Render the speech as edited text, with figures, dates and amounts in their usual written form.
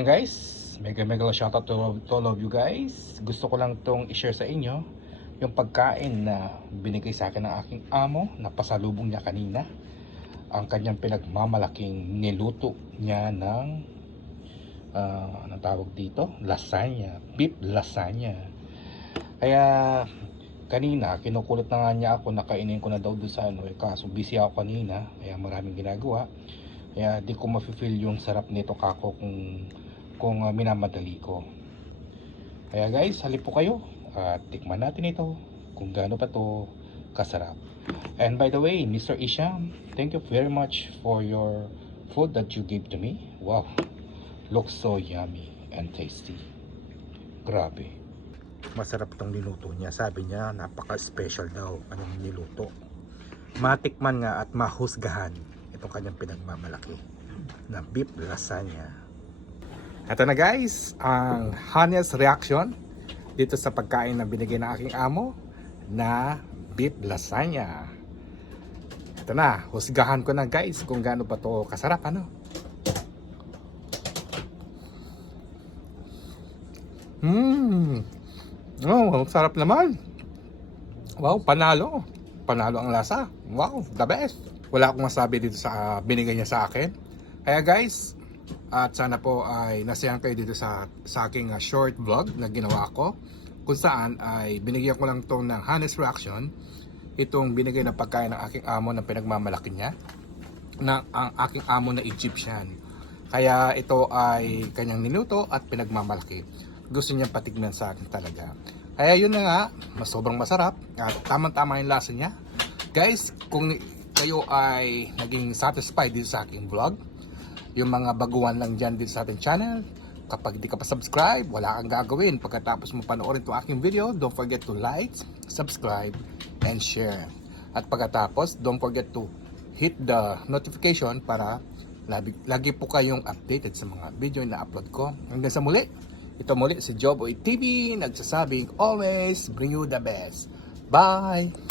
Ayan guys, mega shoutout to all of you guys. Gusto ko lang tong i-share sa inyo yung pagkain na binigay sa akin ng aking amo na pasalubong niya kanina. Ang kanyang pinagmamalaking niluto niya ng anong tawag dito? Lasagna, beef lasagna. Kaya kanina kinukulit na nga niya ako na kainin ko na daw doon sa kaso busy ako kanina, kaya maraming ginagawa. Kaya di ko ma-feel yung sarap nito kako kung minamadali ko. Kaya guys, halip po kayo at tikman natin ito kung gaano pa to kasarap. And by the way, Mr. Isham, thank you very much for your food that you gave to me. Wow, looks so yummy and tasty. Grabe, masarap tong niluto niya. Sabi niya napaka-special daw kanyang niluto. Matikman nga at mahusgahan itong kanyang pinagmamalaki na beef lasagna. Ito na guys, ang honest reaction dito sa pagkain na binigay ng aking amo na beef lasagna. Ito na, husgahan ko na guys kung gaano pa to kasarap ano. Oh, sarap naman. Wow, panalo. Panalo ang lasa. Wow, the best. Wala akong masabi dito sa binigay niya sa akin. Kaya guys, at sana po ay nasiyahan kayo dito sa aking short vlog na ginawa ko, kung saan ay binigyan ko lang to ng honest reaction itong binigay na pagkain ng aking amo na pinagmamalaki niya ng ang aking amo na Egyptian. Kaya ito ay kanyang niluto at pinagmamalaki. Gusto niya patignan sa akin talaga. Kaya yun na nga, sobrang masarap at tamang-tama yung lasa niya. Guys, kung kayo ay naging satisfied dito sa aking vlog, yung mga baguhan lang dyan dito sa ating channel, kapag di ka pa subscribe, wala kang gagawin. Pagkatapos mo panoorin itong aking video, don't forget to like, subscribe, and share. At pagkatapos, don't forget to hit the notification para lagi po kayong updated sa mga video na upload ko. Hanggang sa muli, ito muli si Joboy TV, nagsasabing always bring you the best. Bye!